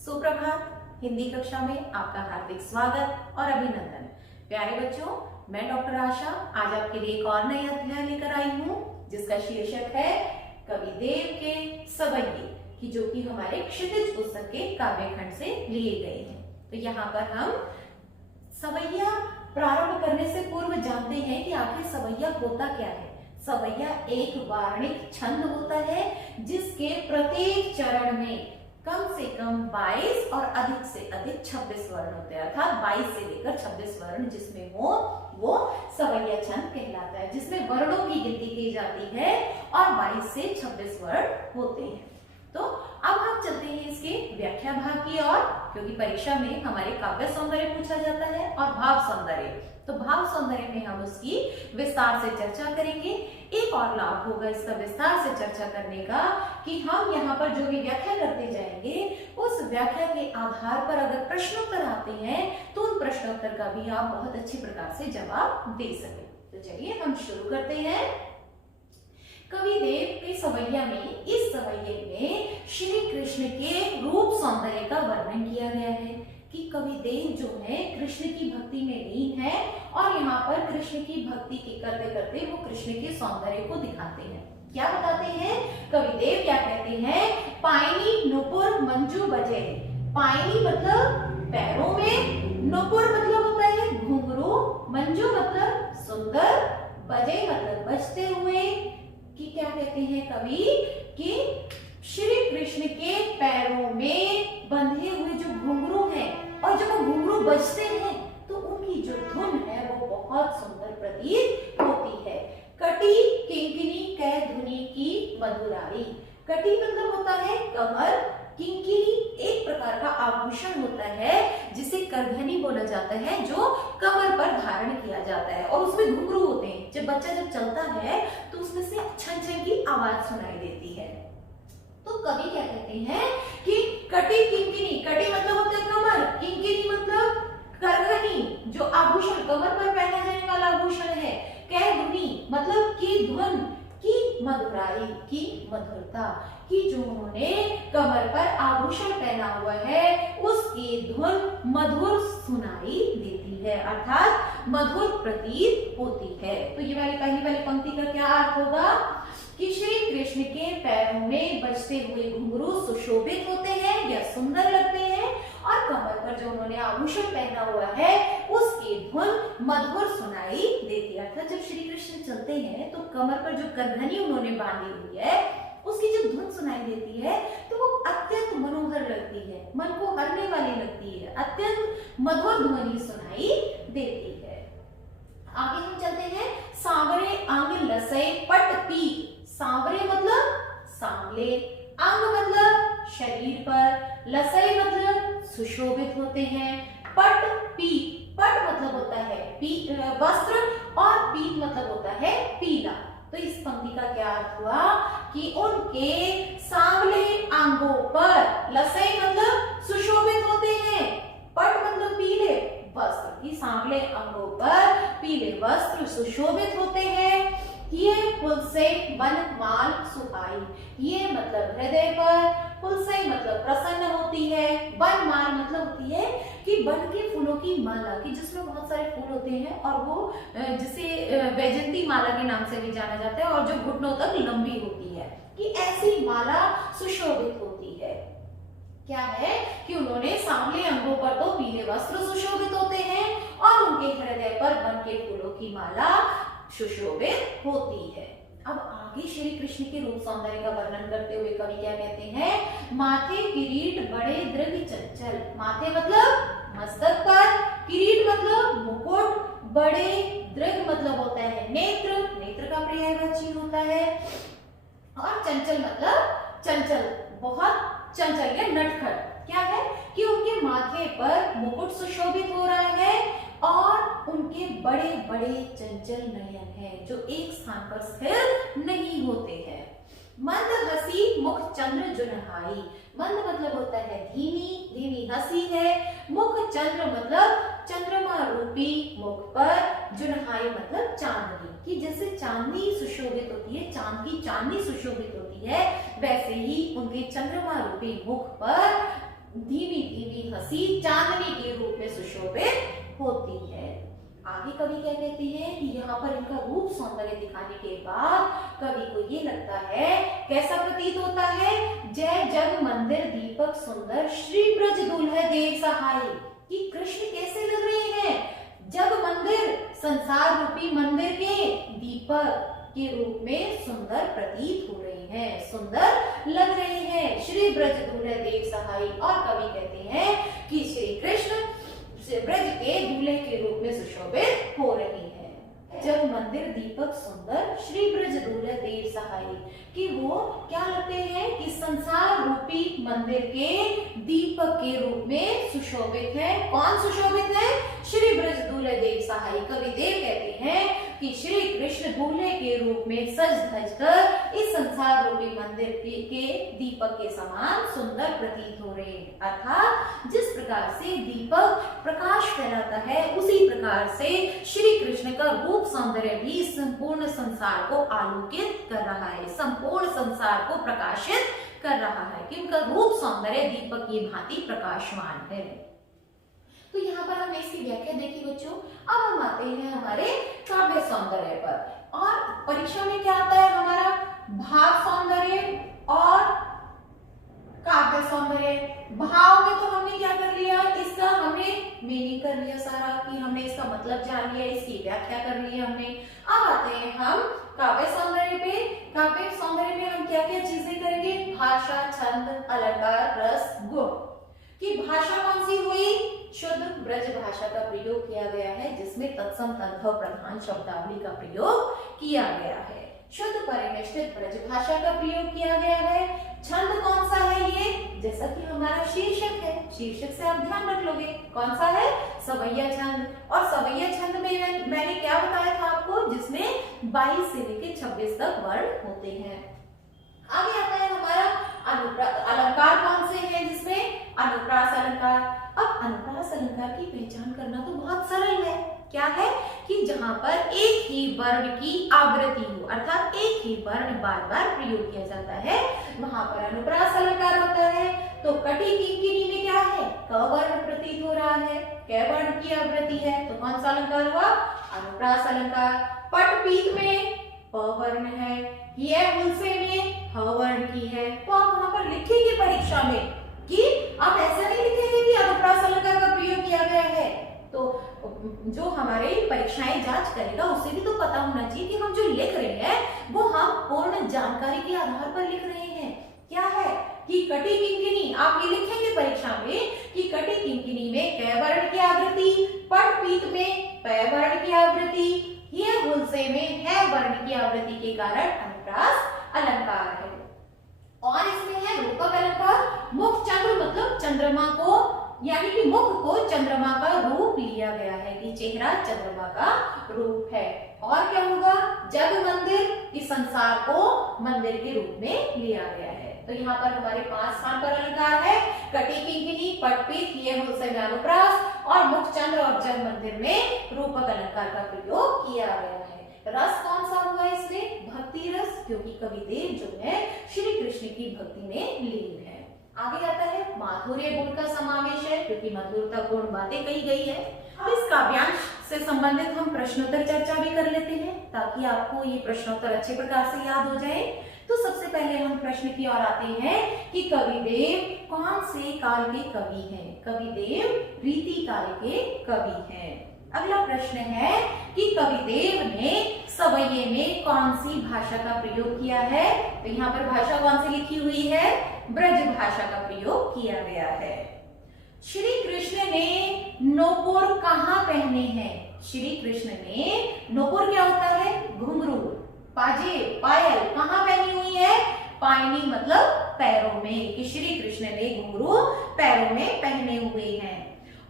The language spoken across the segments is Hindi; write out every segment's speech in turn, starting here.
सुप्रभात। हिंदी कक्षा में आपका हार्दिक स्वागत और अभिनंदन। प्यारे बच्चों, मैं डॉक्टर आशा आज आपके लिए एक और नई अध्याय लेकर आई हूँ जिसका शीर्षक है कवि देव के सवैये, कि जो कि हमारे क्षितिज पुस्तक के काव्यखंड से लिए गए हैं। तो यहाँ पर हम सवैया प्रारंभ करने से पूर्व जानते हैं कि आखिर सवैया होता क्या है। सवैया एक वार्णिक छंद होता है जिसके प्रत्येक चरण में कम से कम 22 और अधिक से अधिक 26 वर्ण होते हैं, अर्थात 22 से लेकर 26 वर्ण जिसमें हो वो सवैया छंद कहलाता है, जिसमें वर्णों की गिनती की जाती है और 22 से 26 वर्ण होते हैं। तो अब हम चलते हैं इसके व्याख्या भाग की ओर, क्योंकि परीक्षा में हमारे काव्य सौंदर्य पूछा जाता है और भाव सौंदर्य। तो भाव सौंदर्य में हम उसकी विस्तार से चर्चा करेंगे। एक और लाभ होगा इसका विस्तार से चर्चा करने का कि हम यहाँ पर जो भी व्याख्या करते जाएंगे उस व्याख्या के आधार पर अगर प्रश्नोत्तर आते हैं तो उन प्रश्नोत्तर का भी आप बहुत अच्छी प्रकार से जवाब दे सके। तो चलिए हम शुरू करते हैं। कवि देव के सवैया में, इस सवैये में श्री कृष्ण के रूप सौंदर्य का वर्णन किया गया है कि कवि देव जो है कृष्ण की भक्ति में लीन है और यहाँ पर कृष्ण की भक्ति के करते करते वो कृष्ण के सौंदर्य को दिखाते हैं। क्या बताते हैं कवि देव? क्या कहते हैं? पायनी नुपुर मंजू बजे। पायनी मतलब पैरों में, नुपुर मतलब होता है घुंघरू, मंजू मतलब सुंदर, बजे मतलब बजते हुए। कि क्या कहते हैं कवि कि श्री कृष्ण के पैरों में बंधे हुए जो घुंघरू हैं और जब वो घुंघरू बजते हैं तो उनकी जो धुन है वो बहुत सुंदर प्रतीत होती है। कटी किंकिनी कै धुनी की मधुराई। कटी मतलब होता है कमर, किंकिनी एक प्रकार का आभूषण होता है जिसे करधनी बोला जाता है, जो कमर पर धारण किया जाता है और उसमें घुंघरू होते हैं। जब बच्चा जब चलता है तो उसमें से छन छन की आवाज सुनाई देती है। तो कवि क्या कहते हैं कि कटी किंकिनी, कटी मतलब होता है कमर, किंकिनी मतलब करधनी जो आभूषण कमर पर पहना जाने वाला आभूषण है, कै धुनी मतलब की धुन, की मधुराई की मधुरता, कि जो उन्होंने कमर पर आभूषण पहना हुआ है उसकी धुन मधुर सुनाई देती है, अर्थात मधुर प्रतीत होती है। तो ये पहली वाली पंक्ति का क्या अर्थ होगा कि श्री कृष्ण के पैरों में बजते हुए घुंघरू सुशोभित होते हैं या सुंदर लगते हैं और कमर पर जो उन्होंने आभूषण पहना हुआ है उसकी धुन मधुर सुनाई देती है। अर्थात जब श्री कृष्ण चलते हैं तो कमर पर जो करधनी उन्होंने बांधी हुई है उसकी जो धुन सुनाई देती है तो वो अत्यंत मनोहर लगती है, मन को हरने वाली लगती है, अत्यंत मधुर ध्वनि सुनाई देती है। आगे हम चलते हैं। सांवरे अंग लसै पट पीत। सांवरे मतलब सांवले, अंग मतलब शरीर पर, लसै मतलब सुशोभित होते हैं, पट पीत, पट मतलब होता है वस्त्र और पीत मतलब होता है पीला। तो इस पंक्ति का क्या अर्थ हुआ कि उनके सांवले अंगों पर, लसै मतलब सुशोभित होते हैं, पट मतलब पीले वस्त्र, की सांवले अंगों पर पीले वस्त्र सुशोभित होते हैं। ये पुलसे मन माल सुहाई। ये मतलब हृदय पर, पुलसे मतलब प्रसन्न होती है, वन माल मतलब होती है कि वन के फूलों की माला, की जिसमें बहुत सारे फूल होते हैं और वो जिसे वैजंती माला के नाम से भी जाना जाता है और जो घुटनों तक लंबी होती है, कि ऐसी माला सुशोभित होती है। क्या है कि उन्होंने सांवले अंगों पर तो पीले वस्त्र सुशोभित होते हैं और उनके हृदय पर वन के फूलों की माला सुशोभित होती है। अब आगे श्री कृष्ण के रूप सौंदर्य का वर्णन करते हुए कवि क्या कहते हैं? माथे किरीट बड़े दृढ़ चंचल। माथे मतलब मस्तक पर, किरीट मतलब मुकुट, बड़े दृढ़ मतलब होता है नेत्र, नेत्र का पर्यायवाची होता है, और चंचल मतलब चंचल, बहुत चंचल या नटखट। क्या है कि उनके माथे पर मुकुट सुशोभित हो रहा है और उनके बड़े बड़े चंचल नयन हैं जो एक स्थान पर स्थिर नहीं होते हैं। मंद हंसी मुख चंद्र जुनहाई। मंद मतलब होता है धीमी, धीमी हंसी है, मुख चंद्र मतलब चंद्रमा रूपी मुख पर, जुनहाई मतलब चांदनी, कि जैसे चांदनी सुशोभित होती है, चांद की चांदनी सुशोभित होती है, वैसे ही उनके चंद्रमा रूपी मुख पर धीमी हंसी चांदनी के रूप में सुशोभित होती है। आगे कवि क्या कहते हैं कि यहाँ पर इनका रूप सौंदर्य दिखाने के बाद कवि को ये लगता है, कैसा प्रतीत होता है, जय जग मंदिर दीपक सुंदर श्री ब्रज दुल्हे देव सहाय, कि कृष्ण कैसे लग रहे हैं, जग मंदिर संसार रूपी मंदिर के दीपक के रूप में सुंदर प्रतीत हो रहे हैं, सुंदर लग रहे हैं, श्री ब्रज दुल्हे देव सहाय। और कवि कहते हैं कि श्री कृष्ण ब्रज के दूल्हे के रूप में सुशोभित हो रही है। जब मंदिर दीपक सुंदर श्री ब्रज दूल्हे देव सहाय, कि वो क्या लगते हैं कि संसार रूपी मंदिर के दीपक के रूप में सुशोभित है। कौन सुशोभित है? श्री ब्रज दूल्हे देव सहाय। कवि देव कहते हैं कि श्री कृष्ण दूल्हे के रूप में सज धज कर इस संसार रूपी मंदिर के दीपक के समान सुंदर प्रतीत हो रहे हैं। अर्थात जिस प्रकार से दीपक प्रकाश फैलाता है, उसी प्रकार से श्री कृष्ण का रूप सौंदर्य भी संपूर्ण संसार को आलोकित कर रहा है, संपूर्ण संसार को प्रकाशित कर रहा है, कि उनका रूप सौंदर्य दीपक की भांति प्रकाशमान है। तो यहाँ पर हमने इसकी व्याख्या देखी बच्चों। अब हम आते हैं हमारे काव्य सौंदर्य पर। और परीक्षा में क्या आता है हमारा? भाव सौंदर्य और काव्य सौंदर्य। भाव में तो हमने क्या कर लिया, इसका हमने मीनिंग कर लिया सारा, कि हमने इसका मतलब जान लिया, इसकी व्याख्या कर ली हमने। अब आते हैं हम काव्य सौंदर्य पे। काव्य सौंदर्य में हम क्या क्या चीजें करेंगे? भाषा, छंद, अलंकार, रस, गुण। कि भाषा कौन सी हुई? शुद्ध ब्रज भाषा का प्रयोग किया गया है, जिसमें तत्सम तद्भव प्रधान शब्दावली का प्रयोग किया गया है। शुद्ध परिनिष्ठित ब्रज भाषा का प्रयोग किया गया है। छंद कौन सा है ये? जैसा कि हमारा शीर्षक है, शीर्षक से आप ध्यान रख लोगे कौन सा है? सवैया छंद। और सवैया छंद में मैंने क्या बताया था आपको, जिसमें 22 से लेकर 26 तक वर्ण होते हैं। आगे आता है हमारा अलंकार। कौन से हैं जिसमें? अनुप्रास अलंकार। अब अनुप्रास अलंकार की पहचान करना तो बहुत सरल है। क्या है कि जहां पर एक ही वर्ण की आवृत्ति हो, अर्थात एक ही वर्ण बार बार प्रयोग किया जाता है, वहां पर अनुप्रास अलंकार होता है। तो कटी किंकिनी में क्या है? क वर्ण प्रतीत हो रहा है, क वर्ण की आवृत्ति है, तो कौन सा अलंकार हुआ? अनुप्रास अलंकार। पट पीत में प वर्ण है, यह हुलसे में ह वर्ण की है। तो आप वहां पर लिखेंगे परीक्षा में कि आप ऐसा नहीं लिखेंगे कि अनुप्रास अलंकार का प्रयोग किया गया है। तो जो हमारे परीक्षाएं जांच करेगा उसे भी तो पता होना चाहिए कि हम जो लिख रहे हैं वो हम पूर्ण जानकारी के आधार पर लिख रहे हैं। क्या है कि कटी किंकिनी, आप ये लिखेंगे परीक्षा में कि कटी किंकिनी में क वर्ण की आवृत्ति, पट पीत में प वर्ण की आवृत्ति, ये हुलसे में है वर्ण की आवृत्ति के कारण अनुप्रास अलंकार है। और इसमें है रूपक अलंकार। मुख चंद्र मतलब चंद्रमा को, यानी कि मुख को चंद्रमा का रूप लिया गया है, कि चेहरा चंद्रमा का रूप है। और क्या होगा? जग मंदिर, कि संसार को मंदिर के रूप में लिया गया है। तो यहाँ पर हमारे 5 स्थान पर अलंकार है। कटी किंकिनी, पटपीत, ये हुलसे में अनुप्रास, और मुख चंद्र और जग मंदिर में रूपक अलंकार का प्रयोग किया गया है। रस कौन सा हुआ इसमें? भक्ति रस, क्योंकि कवि देव जो है श्री कृष्ण की भक्ति में लीन है। आगे आता है माधुर्य गुण का समावेश है, क्योंकि मधुरता गुण बातें कही गई है। इस काव्यांश से संबंधित हम प्रश्नोत्तर चर्चा भी कर लेते हैं, ताकि आपको ये प्रश्नोत्तर अच्छे प्रकार से याद हो जाए। तो सबसे पहले हम प्रश्न की ओर आते हैं कि कविदेव कौन से काल के कवि हैं? कविदेव रीति काल के कवि हैं। अगला प्रश्न है कि कविदेव ने सवैये में कौन सी भाषा का प्रयोग किया है? तो यहाँ पर भाषा कौन सी लिखी हुई है? ब्रज भाषा का प्रयोग किया गया है। श्री कृष्ण ने नोपुर कहाँ पहने हैं? श्री कृष्ण ने, नोपुर क्या होता है? घुंघरू, पाजे, पायल कहाँ पहनी हुई है? पायनी मतलब पैरों में, कि श्री कृष्ण ने घुंघरू पैरों में पहने हुए हैं।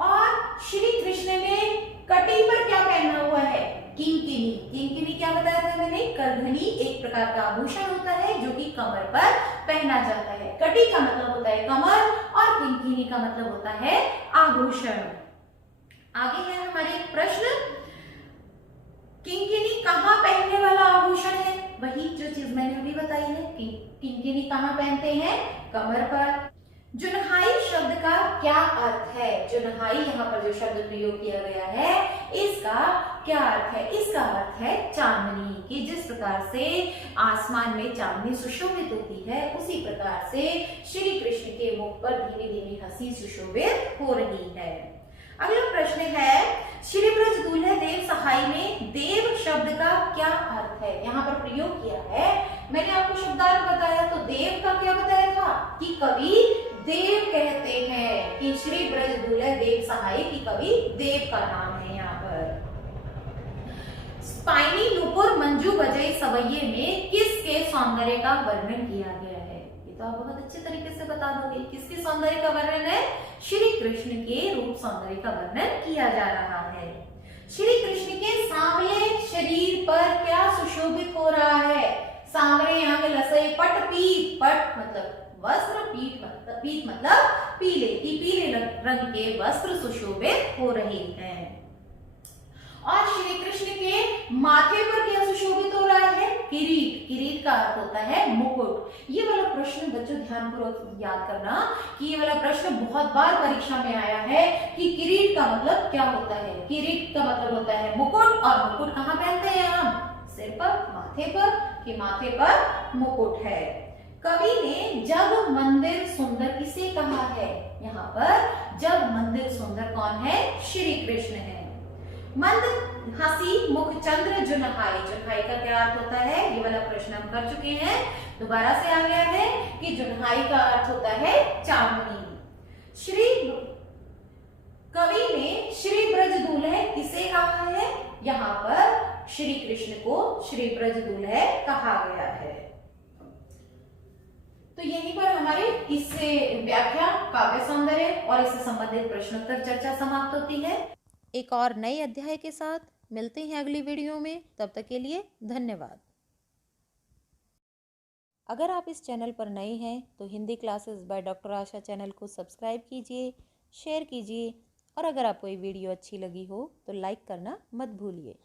और श्री कृष्ण ने कटी पर क्या पहना हुआ है? किंकिनी। किंकिनी क्या बताया था मैंने? करधनी एक प्रकार का आभूषण होता है जो कि कमर पर पहना जाता है। कटी का मतलब होता है कमर और किंकिनी का मतलब होता है आभूषण। आगे है हमारे प्रश्न, किंकिनी कहाँ पहनने वाला आभूषण है? वही जो चीज मैंने अभी बताई है कि किंकिनी कहाँ पहनते हैं? कमर पर। जुनहाई शब्द का क्या अर्थ है? जुनहाई यहाँ पर जो शब्द प्रयोग किया गया है इसका क्या अर्थ है? इसका अर्थ है चांदनी, कि जिस प्रकार से आसमान में चांदनी सुशोभित होती है उसी प्रकार से श्री कृष्ण के मुख पर धीमी धीमी हंसी सुशोभित हो रही है। अगला प्रश्न है, श्री ब्रज दूल्हे देव सहाय में देव शब्द का क्या अर्थ है? यहाँ पर प्रयोग किया है, मैंने आपको शब्दार्थ बताया तो देव का क्या बताया था कि कवि देव कहते हैं, कि श्री ब्रज दूल्हे देव सहाय की कवि देव का नाम है। यहाँ पर पाइनी नुपुर मंजू बजई सवैये में किसके सौंदर्य का वर्णन किया गया है? ये तो आप बहुत अच्छे तरीके से बता दोगे। किसके सौंदर्य का वर्णन है? श्री कृष्ण के रूप सौंदर्य का वर्णन किया जा रहा है। श्री कृष्ण के सांवले शरीर पर क्या सुशोभित हो रहा है? सांवरे यहाँ के लसई पट पीत, पट मतलब वस्त्र, पीत मतलब पीले, की पीले रंग के वस्त्र सुशोभित हो रहे हैं। और श्री कृष्ण के माथे पर क्या सुशोभित हो रहा है? किरीट। किरीट का अर्थ होता है मुकुट। ये वाला प्रश्न बच्चों ध्यानपूर्वक याद करना कि ये वाला प्रश्न बहुत बार परीक्षा में आया है कि किरीट का मतलब क्या होता है। किरीट का मतलब होता है मुकुट, और मुकुट कहाँ पहनते हैं हम? सिर पर, माथे पर, कि माथे पर मुकुट है। कवि ने जग मंदिर सुंदर किसे कहा है? यहाँ पर जग मंदिर सुंदर कौन है? श्री कृष्ण है। मंद हंसी मुख चंद्र जुनहाई, जुनहाई का क्या अर्थ होता है? ये वाला प्रश्न हम कर चुके हैं, दोबारा से आ गया है कि जुनहाई का अर्थ होता है चांदनी। श्री कवि ने श्री ब्रज दूल्हे किसे कहा है? यहाँ पर श्री कृष्ण को श्री ब्रज दूल्हे कहा गया है। तो यहीं पर हमारी इससे व्याख्या, काव्य सौंदर्य और इससे संबंधित प्रश्नोत्तर चर्चा समाप्त होती है। एक और नए अध्याय के साथ मिलते हैं अगली वीडियो में। तब तक के लिए धन्यवाद। अगर आप इस चैनल पर नए हैं तो Hindi classes by doctor Asha channel को सब्सक्राइब कीजिए, शेयर कीजिए, और अगर आपको ये वीडियो अच्छी लगी हो तो लाइक करना मत भूलिए।